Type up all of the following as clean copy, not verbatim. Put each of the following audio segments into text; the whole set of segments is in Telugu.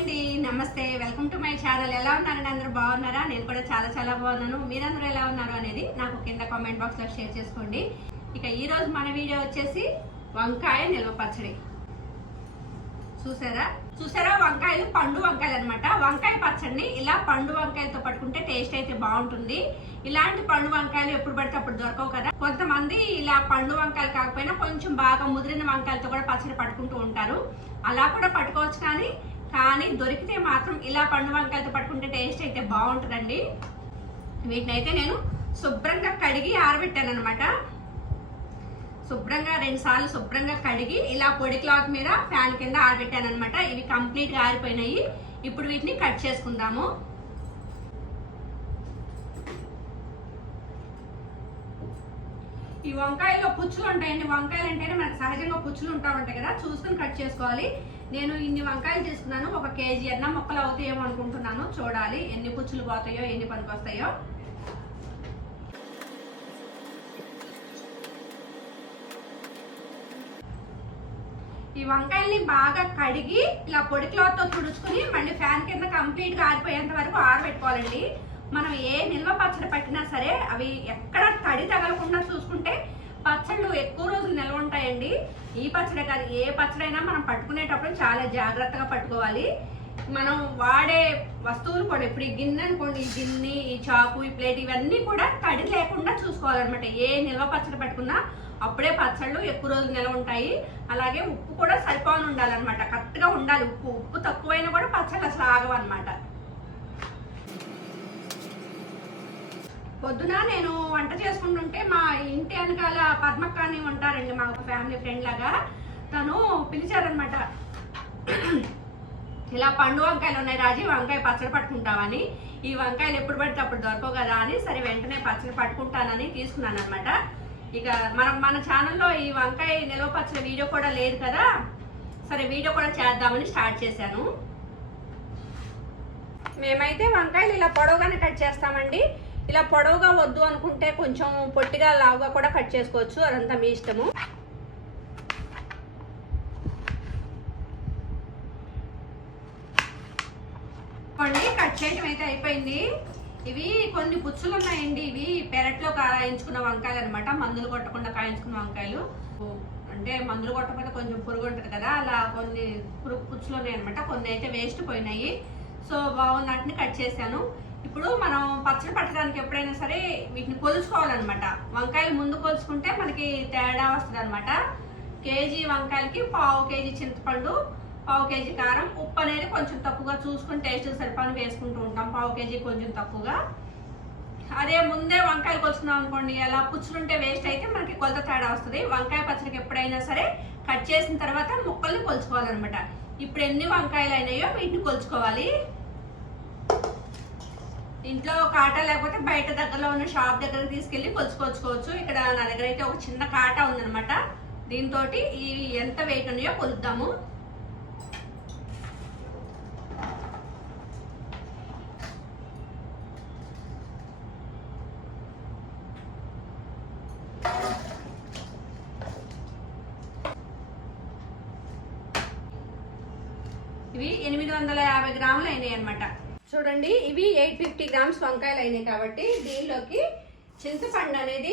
అండి, నమస్తే. Welcome to my channel. ఎలా ఉన్నారండి? అందరూ బాగున్నారా? నేను కూడా చాలా బాగున్నాను. మీరందరూ ఎలా ఉన్నారు అనేది నాకు కింద కామెంట్ బాక్స్లో షేర్ చేసుకోండి. ఇక ఈరోజు మన వీడియో వచ్చేసి వంకాయ నిల్వ పచ్చడి. చూసారా వంకాయలు పండు వంకాయలు అనమాట. వంకాయ పచ్చడిని ఇలా పండు వంకాయలతో పట్టుకుంటే టేస్ట్ అయితే బాగుంటుంది. ఇలాంటి పండు వంకాయలు ఎప్పుడు పడితే అప్పుడు దొరకవు కదా. కొంతమంది ఇలా పండు వంకాయలు కాకపోయినా కొంచెం బాగా ముదిరిన వంకాయలతో కూడా పచ్చడి పట్టుకుంటూ ఉంటారు. అలా కూడా పట్టుకోవచ్చు, కానీ దొరికితే మాత్రం ఇలా పండు వంకాయలతో పట్టుకుంటే టేస్ట్ అయితే బాగుంటుందండి. వీటిని అయితే నేను శుభ్రంగా కడిగి ఆరబెట్టాను అనమాట. శుభ్రంగా 2 సార్లు శుభ్రంగా కడిగి ఇలా పొడి క్లాత్ మీద ఫ్యాన్ కింద ఆరబెట్టాను అనమాట. ఇవి కంప్లీట్ గా ఆరిపోయినాయి. ఇప్పుడు వీటిని కట్ చేసుకుందాము. ఈ వంకాయలో పుచ్చులు ఉంటాయండి. వంకాయలు అంటేనే మనకు సహజంగా పుచ్చులు ఉంటాయి కదా, చూసుకుని కట్ చేసుకోవాలి. నేను ఇన్ని వంకాయలు తీసుకున్నాను. 1 కేజీ అన్న మొక్కలు అవుతాయేమో అనుకుంటున్నాను. చూడాలి ఎన్ని పుచ్చులు పోతాయో, ఎన్ని పనికి వస్తాయో. ఈ వంకాయల్ని బాగా కడిగి ఇలా పొడి క్లాత్ తో తుడుచుకుని మళ్ళీ ఫ్యాన్ కింద కంప్లీట్ గా ఆరిపోయేంత వరకు ఆరబెట్టుకోవాలండి. మనం ఏ నిల్వ పచ్చడి పట్టినా సరే అవి ఎక్కడ తడి తగలకుండా చూసుకుంటే పచ్చళ్ళు ఎక్కువ రోజులు నిల్వ ఉంటాయండి. ఈ పచ్చడే కాదు, ఏ పచ్చడైనా మనం పట్టుకునేటప్పుడు చాలా జాగ్రత్తగా పట్టుకోవాలి. మనం వాడే వస్తువులు కూడా, ఇప్పుడు ఈ గిన్నె అనుకోండి, ఈ గిన్నె, ఈ చాకు, ఈ ప్లేట్, ఇవన్నీ కూడా తడి లేకుండా చూసుకోవాలన్నమాట. ఏ నిల్వ పచ్చడి పట్టుకున్నా అప్పుడే పచ్చళ్ళు ఎక్కువ రోజులు నిల్వ ఉంటాయి. అలాగే ఉప్పు కూడా సరిపోని ఉండాలన్నమాట, కరెక్ట్గా ఉండాలి. ఉప్పు తక్కువైనా కూడా పచ్చళ్ళు అసలు ఆగవన్నమాట. పొద్దున నేను వంట చేసుకుంటుంటే మా ఇంటి వెనకాల పద్మక్క అని ఉంటారండి, మా ఫ్యామిలీ ఫ్రెండ్ లాగా. తను పిలిచారనమాట, ఇలా పండు వంకాయలు ఉన్నాయి రాజీ, వంకాయ పచ్చడి పట్టుకుంటావని. ఈ వంకాయలు ఎప్పుడు పడితే అప్పుడు దొరకవు కదా అని సరే వెంటనే పచ్చడి పట్టుకుంటానని తీసుకున్నాను అనమాట. ఇక మన ఛానల్లో ఈ వంకాయ నిల్వ పచ్చడి వీడియో కూడా లేదు కదా, సరే వీడియో కూడా చేద్దామని స్టార్ట్ చేశాను. మేమైతే వంకాయలు ఇలా పొడవుగానే కట్ చేస్తామండి. ఇలా పొడవుగా వద్దు అనుకుంటే కొంచెం పొట్టిగా లావుగా కూడా కట్ చేసుకోవచ్చు, అదంతా మీ ఇష్టము. కట్ చేయడం అయితే అయిపోయింది. ఇవి కొన్ని పుచ్చులు ఉన్నాయండి. ఇవి పెరట్లో కాయించుకున్న వంకాయలు అనమాట, మందులు కొట్టకుండా కాయించుకున్న వంకాయలు. అంటే మందులు కొట్టకపోతే కొంచెం పురుగు ఉంటుంది కదా, అలా కొన్ని పుచ్చులు ఉన్నాయి అనమాట. కొన్ని అయితే వేస్ట్ పోయినాయి. సో బాగున్నట్టుని కట్ చేశాను. ఇప్పుడు మనం పచ్చడి పట్టడానికి ఎప్పుడైనా సరే వీటిని కొలుచుకోవాలన్నమాట. వంకాయలు ముందు కొలుచుకుంటే మనకి తేడా వస్తుంది అనమాట. కేజీ వంకాయలకి 1/2 కేజీ చింతపండు, 1/2 కేజీ కారం, ఉప్పు అనేది కొంచెం తక్కువగా చూసుకుని టేస్ట్ సరిపని వేసుకుంటూ ఉంటాం. 1/2 కేజీ కొంచెం తక్కువగా. అదే ముందే వంకాయలు కొలుచుకున్నాం అనుకోండి, అలా పుచ్చులుంటే వేస్ట్ అయితే మనకి కొలత తేడా వస్తుంది. వంకాయ పచ్చడికి ఎప్పుడైనా సరే కట్ చేసిన తర్వాత ముక్కల్ని కొలుచుకోవాలన్నమాట. ఇప్పుడు ఎన్ని వంకాయలు అయినాయో వీటిని కొలుచుకోవాలి. ఇంట్లో కాటా లేకపోతే బయట దగ్గరలో ఉన్న షాప్ దగ్గరకు తీసుకెళ్ళి కొలుచుకోవచ్చు. ఇక్కడ నా దగ్గర అయితే ఒక చిన్న కాటా ఉందన్నమాట. దీంతో ఇవి ఎంత వెయిట్ ఉన్నాయో కొలుద్దాము. ఇవి 850 గ్రాములు అయినాయి అనమాట. చూడండి, ఇవి 850 గ్రామ్స్ వంకాయలు అయినాయి కాబట్టి దీనిలోకి చింతపండు అనేది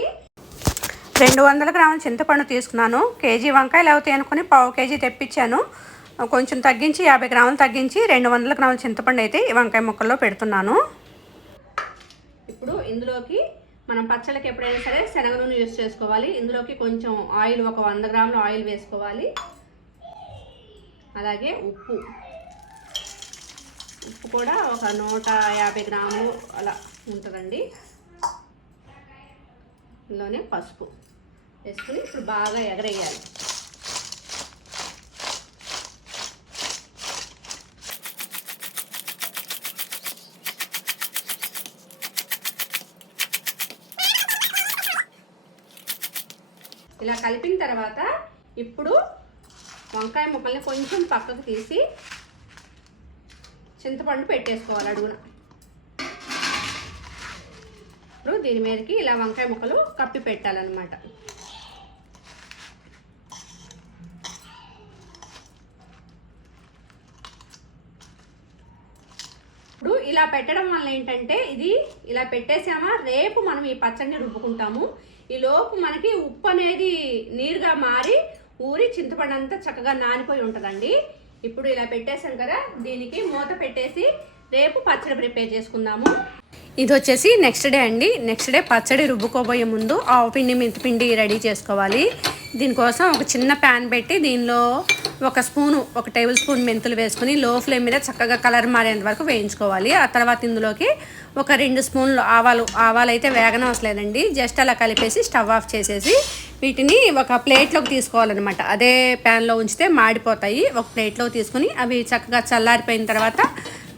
200 గ్రాముల చింతపండు తీసుకున్నాను. కేజీ వంకాయలు అవుతాయి అనుకుని 1/2 కేజీ తెప్పించాను. కొంచెం తగ్గించి 50 గ్రాములు తగ్గించి 200 గ్రాముల చింతపండు అయితే ఈ వంకాయ ముక్కల్లో పెడుతున్నాను. ఇప్పుడు ఇందులోకి మనం పచ్చళ్ళకి ఎప్పుడైనా సరే శనగ నూనె యూస్ చేసుకోవాలి. ఇందులోకి కొంచెం ఆయిల్, ఒక 100 గ్రాముల ఆయిల్ వేసుకోవాలి. అలాగే ఉప్పు కూడా ఒక 150 గ్రాములు అలా ఉంటుందండి. ఇందులోనే పసుపు వేసుకుని ఇప్పుడు బాగా ఎగరేయాలి. ఇలా కలిపిన తర్వాత ఇప్పుడు వంకాయ ముక్కల్ని కొంచెం పక్కకు తీసి చింతపండు పెట్టేసుకోవాలి అడుగున. ఇప్పుడు దీని మీదకి ఇలా వంకాయ ముక్కలు కప్పి పెట్టాలన్నమాట. ఇప్పుడు ఇలా పెట్టడం వల్ల ఏంటంటే ఇది ఇలా పెట్టేసామా రేపు మనం ఈ పచ్చడిని రుబ్బుకుంటాము. ఈ లోపు మనకి ఉప్పు అనేది నీరుగా మారి ఊరి చింతపండు అంతా చక్కగా నానిపోయి ఉంటుందండి. ఇప్పుడు ఇలా పెట్టేసాం కదా, దీనికి మూత పెట్టేసి రేపు పచ్చడి ప్రిపేర్ చేసుకుందాము. ఇది వచ్చేసి నెక్స్ట్ డే అండి. నెక్స్ట్ డే పచ్చడి రుబ్బుకోబోయే ముందు ఆవు పిండి మెంతిపిండి రెడీ చేసుకోవాలి. దీనికోసం ఒక చిన్న ప్యాన్ పెట్టి దీనిలో ఒక టేబుల్ స్పూన్ మెంతులు వేసుకొని లో ఫ్లేమ్ మీద చక్కగా కలర్ మారేంత వరకు వేయించుకోవాలి. ఆ తర్వాత ఇందులోకి ఒక 2 స్పూన్లు ఆవాలు అయితే వేగనవసలేదండి, జస్ట్ అలా కలిపేసి స్టవ్ ఆఫ్ చేసేసి వీటిని ఒక ప్లేట్లోకి తీసుకోవాలన్నమాట. అదే ప్యాన్లో ఉంచితే మాడిపోతాయి. ఒక ప్లేట్లోకి తీసుకొని అవి చక్కగా చల్లారిపోయిన తర్వాత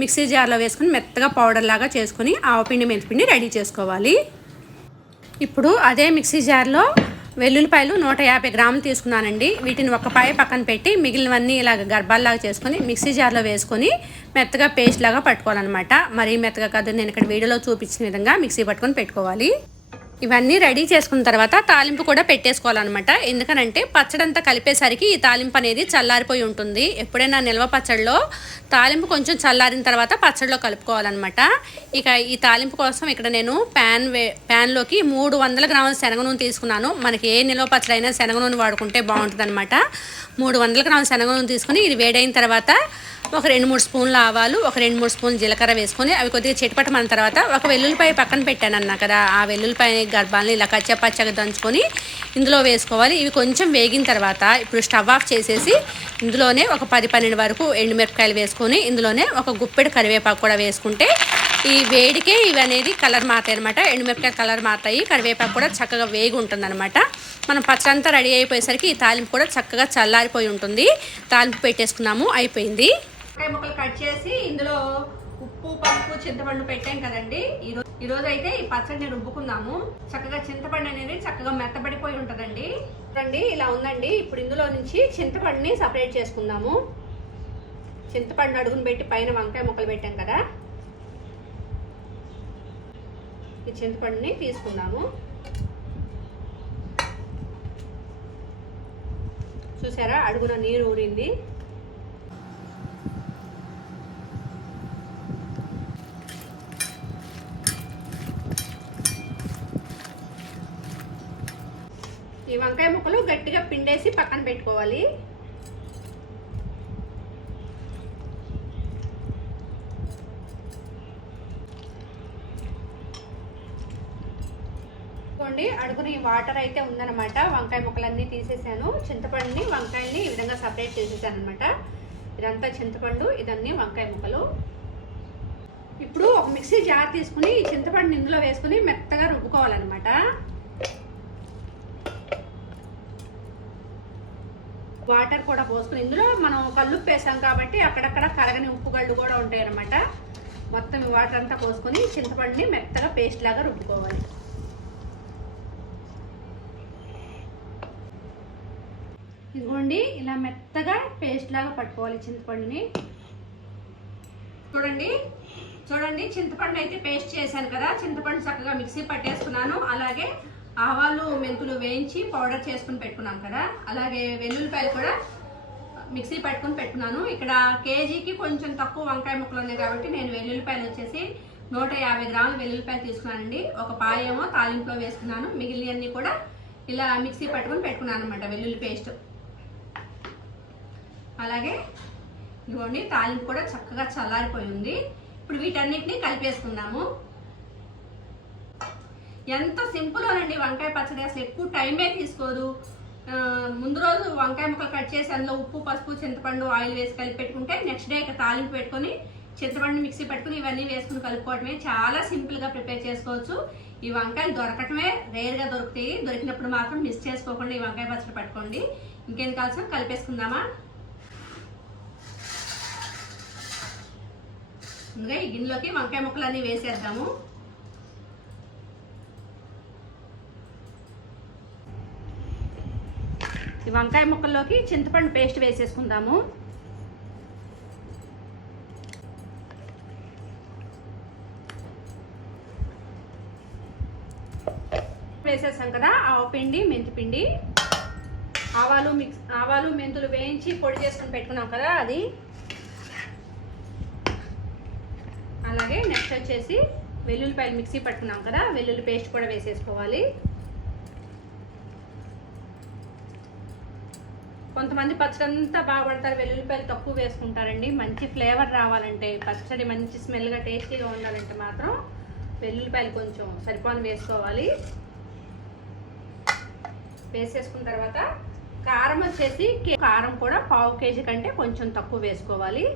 మిక్సీ జార్లో వేసుకొని మెత్తగా పౌడర్ లాగా చేసుకొని ఆవపిండి మెంతిపిండి రెడీ చేసుకోవాలి. ఇప్పుడు అదే మిక్సీ జార్లో వెల్లుల్లిపాయలు 150 గ్రాములు తీసుకున్నానండి. వీటిని ఒక పాయ పక్కన పెట్టి మిగిలినవన్నీ ఇలాగ గర్భాల్లాగా చేసుకొని మిక్సీ జార్లో వేసుకొని మెత్తగా పేస్ట్ లాగా పట్టుకోవాలన్నమాట. మరీ మెత్తగా కాదు, నేను ఇక్కడ వీడియోలో చూపించిన విధంగా మిక్సీ పట్టుకొని పెట్టుకోవాలి. ఇవన్నీ రెడీ చేసుకున్న తర్వాత తాలింపు కూడా పెట్టేసుకోవాలన్నమాట. ఎందుకనంటే పచ్చడంతా కలిపేసరికి ఈ తాలింపు అనేది చల్లారిపోయి ఉంటుంది. ఎప్పుడైనా నిల్వ పచ్చడిలో తాలింపు కొంచెం చల్లారిన తర్వాత పచ్చడిలో కలుపుకోవాలన్నమాట. ఇక ఈ తాలింపు కోసం ఇక్కడ నేను ప్యాన్లోకి 300 గ్రాముల శనగ నూనె తీసుకున్నాను. మనకి ఏ నిల్వ పచ్చడి అయినా శనగ నూనె వాడుకుంటే బాగుంటుంది అనమాట. 300 గ్రాముల శనగ నూనె తీసుకుని ఇది వేడైన తర్వాత ఒక 2-3 స్పూన్ల ఆవాలు, ఒక 2-3 స్పూన్లు జీలకర్ర వేసుకొని అవి కొద్దిగా చిటపటమన్న తర్వాత ఒక వెల్లుల్లిపాయ పక్కన పెట్టాను అన్నా కదా, ఆ వెల్లుల్లిపాయ గర్భాలని ఇలా కచ్చపచ్చగా దంచుకొని ఇందులో వేసుకోవాలి. ఇవి కొంచెం వేగిన తర్వాత ఇప్పుడు స్టవ్ ఆఫ్ చేసేసి ఇందులోనే ఒక 10-12 వరకు ఎండుమిరపకాయలు వేసుకొని ఇందులోనే ఒక గుప్పెడు కరివేపాకు కూడా వేసుకుంటే ఈ వేడికే ఇవి అనేది కలర్ మారుతాయి అనమాట. ఎండుమిరపకాయలు కలర్ మారుతాయి, కరివేపాకు కూడా చక్కగా వేగి ఉంటుంది అనమాట. మనం పచ్చంతా రెడీ అయిపోయేసరికి ఈ తాలింపు కూడా చక్కగా చల్లారిపోయి ఉంటుంది. తాలింపు పెట్టేసుకున్నాము, అయిపోయింది. ముక్కలు కట్ చేసి ఇందులో ఉప్పు, పసుపు, చింతపండు పెట్టాం కదండి. ఈరోజు అయితే ఈ పచ్చడిని రుబ్బుకుందాము. చక్కగా చింతపండు అనేది చక్కగా మెత్తబడిపోయి ఉంటుందండి. చూడండి ఇలా ఉందండి. ఇప్పుడు ఇందులో నుంచి చింతపండుని సపరేట్ చేసుకుందాము. చింతపండు అడుగును పెట్టి పైన వంకాయ ముక్కలు పెట్టాం కదా, ఈ చింతపండుని తీసుకుందాము. చూసారా అడుగున నీరు ఊరింది. ఈ వంకాయ ముక్కలు గట్టిగా పిండేసి పక్కన పెట్టుకోవాలి. అడుగుని వాటర్ అయితే ఉందన్నమాట. వంకాయ ముక్కలన్నీ తీసేసాను. చింతపండుని వంకాయల్ని ఈ విధంగా సపరేట్ చేసేసాను అనమాట. ఇదంతా చింతపండు, ఇదన్నీ వంకాయ ముక్కలు. ఇప్పుడు ఒక మిక్సీ జార్ తీసుకుని ఈ చింతపండుని ఇందులో వేసుకుని మెత్తగా రుబ్బుకోవాలన్నమాట. వాటర్ కూడా పోసుకుని ఇందులో మనం కల్లుప్పు వేసాం కాబట్టి అక్కడక్కడ కరగని ఉప్పు గళ్ళు కూడా ఉంటాయి అన్నమాట. మొత్తం ఈ వాటర్ అంతా పోసుకొని చింతపండుని మెత్తగా పేస్ట్ లాగా రుబ్బుకోవాలి. ఇదిగోండి ఇలా మెత్తగా పేస్ట్ లాగా పట్టుకోవాలి చింతపండుని. చూడండి చింతపండు అయితే పేస్ట్ చేశాను కదా, చింతపండు చక్కగా మిక్సీ పట్టేసుకున్నాను. అలాగే ఆవాలు, మెంతులు వేయించి పౌడర్ చేసుకుని పెట్టుకున్నాం కదా, అలాగే వెల్లుల్లిపాయలు కూడా మిక్సీ పట్టుకుని పెట్టుకున్నాను. ఇక్కడ కేజీకి కొంచెం తక్కువ వంకాయ ముక్కలు ఉన్నాయి కాబట్టి నేను వెల్లుల్లిపాయలు వచ్చేసి 150 గ్రాముల వెల్లుల్లిపాయలు తీసుకున్నానండి. ఒక పాయేమో తాలింపులో వేసుకున్నాను, మిగిలినవన్నీ కూడా ఇలా మిక్సీ పట్టుకుని పెట్టుకున్నాను అనమాట, వెల్లుల్లి పేస్ట్. అలాగే ఇదిగోండి తాలింపు కూడా చక్కగా చల్లారిపోయి ఉంది. ఇప్పుడు వీటన్నిటిని కలిపేసుకుందాము. ఎంత సింపుల్ అండి వంకాయ పచ్చడి, అసలు ఎక్కువ టైమే తీసుకోదు. ముందు రోజు వంకాయ ముక్కలు కట్ చేసి అందులో ఉప్పు, పసుపు, చింతపండు, ఆయిల్ వేసి కలిపి పెట్టుకుంటే నెక్స్ట్ డే ఇక తాలింపు పెట్టుకొని చింతపండు మిక్సీ పెట్టుకుని ఇవన్నీ వేసుకుని కలుపుకోవడమే. చాలా సింపుల్గా ప్రిపేర్ చేసుకోవచ్చు. ఈ వంకాయలు దొరకటమే రేర్గా దొరుకుతాయి. దొరికినప్పుడు మాత్రం మిస్ చేసుకోకుండా ఈ వంకాయ పచ్చడి పట్టుకోండి. ఇంకేం కావాల్సిన కలిపేసుకుందామా. ముందుగా ఈ గిన్నెలోకి వంకాయ ముక్కలన్నీ వేసేద్దాము. ఈ వంకాయ ముక్కల్లోకి చింతపండు పేస్ట్ వేసేసుకుందాము. వేసేసాం కదా ఆవపిండి, మెంతిపిండి, ఆవాలు మెంతులు వేయించి పొడి చేసుకుని పెట్టుకున్నాం కదా అది, నెక్స్ట్ వచ్చేసి వెల్లుల్లిపాయలు మిక్సీ పట్టుకున్నాం కదా, వెల్లుల్లి పేస్ట్ కూడా వేసేసుకోవాలి. కొంతమంది పచ్చడి అంతా బాగా పడతారు, వెల్లుల్లిపాయలు తక్కువ వేసుకుంటారండి. మంచి ఫ్లేవర్ రావాలంటే, పచ్చడి మంచి స్మెల్గా టేస్టీగా ఉండాలంటే మాత్రం వెల్లుల్లిపాయలు కొంచెం సరిపోని వేసుకోవాలి. వేసేసుకున్న తర్వాత కారం వచ్చేసి, కారం కూడా 1/2 kg కంటే కొంచెం తక్కువ వేసుకోవాలి.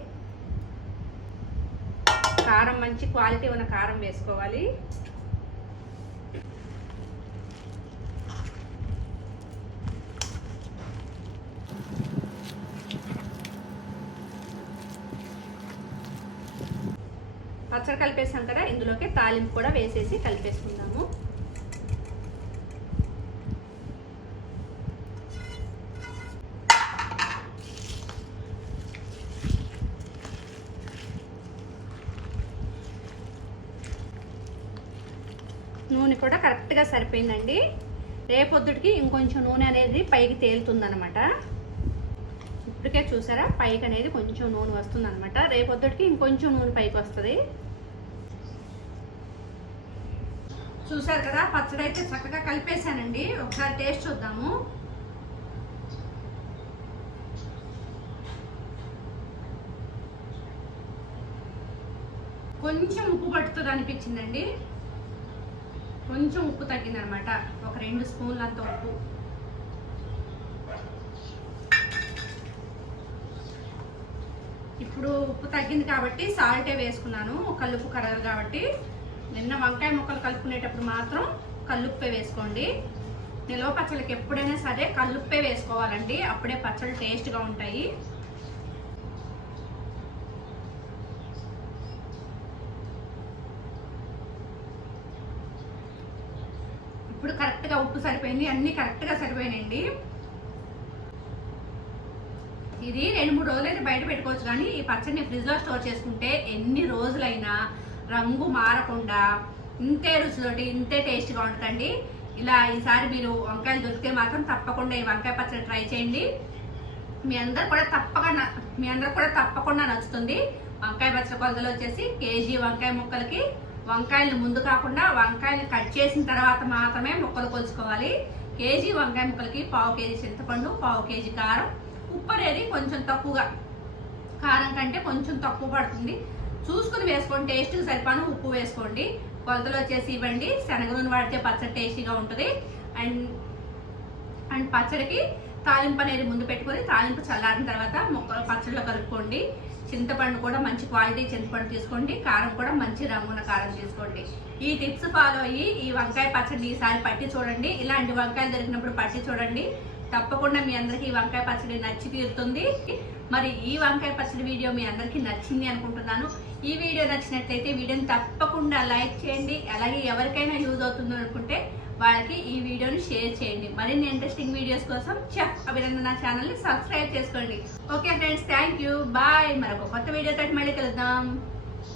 కారం మంచి క్వాలిటీ ఉన్న కారం వేసుకోవాలి. పచ్చడి కలిపేసాం కదా, ఇందులోకి తాలింపు కూడా వేసేసి కలిపేసుకుందాము. నూనె కూడా కరెక్ట్గా సరిపోయిందండి. రేపొద్దుటికి ఇంకొంచెం నూనె అనేది పైకి తేలుతుందనమాట. ఇప్పటికే చూసారా పైకి అనేది కొంచెం నూనె వస్తుందన్నమాట. రేపొద్దుటికి ఇంకొంచెం నూనె పైకి వస్తుంది. చూసారు కదా, పచ్చడి అయితే చక్కగా కలిపేసానండి. ఒకసారి టేస్ట్ చూద్దాము. కొంచెం ఉప్పు పట్టుతుంది అనిపించిందండి. కొంచెం ఉప్పు తగ్గిందనమాట, ఒక 2 స్పూన్లు అంత ఉప్పు. ఇప్పుడు ఉప్పు తగ్గింది కాబట్టి సాల్టే వేసుకున్నాను, కల్లుప్పు కరగదు కాబట్టి. నిన్న వంకాయ ముక్కలు కలుపుకునేటప్పుడు మాత్రం కల్లుప్పే వేసుకోండి. నిల్వ పచ్చళ్ళకి ఎప్పుడైనా సరే కల్లుప్పే వేసుకోవాలండి, అప్పుడే పచ్చళ్ళు టేస్ట్గా ఉంటాయి. ఇప్పుడు కరెక్ట్గా ఉప్పు సరిపోయింది, అన్నీ కరెక్ట్గా సరిపోయినాయండి. ఇది 2-3 రోజులైతే బయట పెట్టుకోవచ్చు, కానీ ఈ పచ్చడిని ఫ్రిడ్జ్లో స్టోర్ చేసుకుంటే ఎన్ని రోజులైనా రంగు మారకుండా ఇంతే రుచితోటి ఇంతే టేస్ట్గా ఉంటుందండి. ఇలా ఈసారి మీరు వంకాయలు దొరికితే మాత్రం తప్పకుండా ఈ వంకాయ పచ్చడి ట్రై చేయండి. మీ అందరు కూడా తప్పకుండా నచ్చుతుంది. వంకాయ పచ్చడి కొలతలు వచ్చేసి కేజీ వంకాయ ముక్కలకి వంకాయలు ముందు కాకుండా వంకాయలు కట్ చేసిన తర్వాత మాత్రమే ముక్కలు కొలుచుకోవాలి. కేజీ వంకాయ ముక్కలకి 1/2 kg చింతపండు, 1/2 kg కారం, ఉప్పు అనేది కొంచెం తక్కువగా, కారం కంటే కొంచెం తక్కువ పడుతుంది. చూసుకుని వేసుకోండి, టేస్ట్కి సరిపాను ఉప్పు వేసుకోండి. కొలతలు వచ్చేసి ఇవ్వండి. శనగ నూనె వాడితే పచ్చడి టేస్టీగా ఉంటుంది. అండ్ పచ్చడికి తాలింపు అనేది ముందు పెట్టుకొని తాలింపు చల్లారిన తర్వాత ముక్కలు పచ్చడిలో కలుపుకోండి. చింతపండు కూడా మంచి క్వాలిటీ చింతపండు తీసుకోండి. కారం కూడా మంచి రంగున్న కారం తీసుకోండి. ఈ టిప్స్ ఫాలో అయ్యి ఈ వంకాయ పచ్చడి ఈసారి పట్టి చూడండి. ఇలాంటి వంకాయలు దొరికినప్పుడు పట్టి చూడండి. తప్పకుండా మీ అందరికీ ఈ వంకాయ పచ్చడి నచ్చి తీరుతుంది. మరి ఈ వంకాయ పచ్చడి వీడియో మీ అందరికీ నచ్చింది అనుకుంటున్నాను. ఈ వీడియో నచ్చినట్లయితే వీడియోని తప్పకుండా లైక్ చేయండి. అలాగే ఎవరికైనా యూజ్ అవుతుందో అనుకుంటే వాళ్ళకి ఈ వీడియోని షేర్ చేయండి. మరిన్ని ఇంట్రెస్టింగ్ వీడియోస్ కోసం చెఫ్ అభినందన ఛానల్ని సబ్స్క్రైబ్ చేసుకోండి. Okay friends, thank you, bye. మరొక కొత్త వీడియోతో మళ్ళీ కలుద్దాం.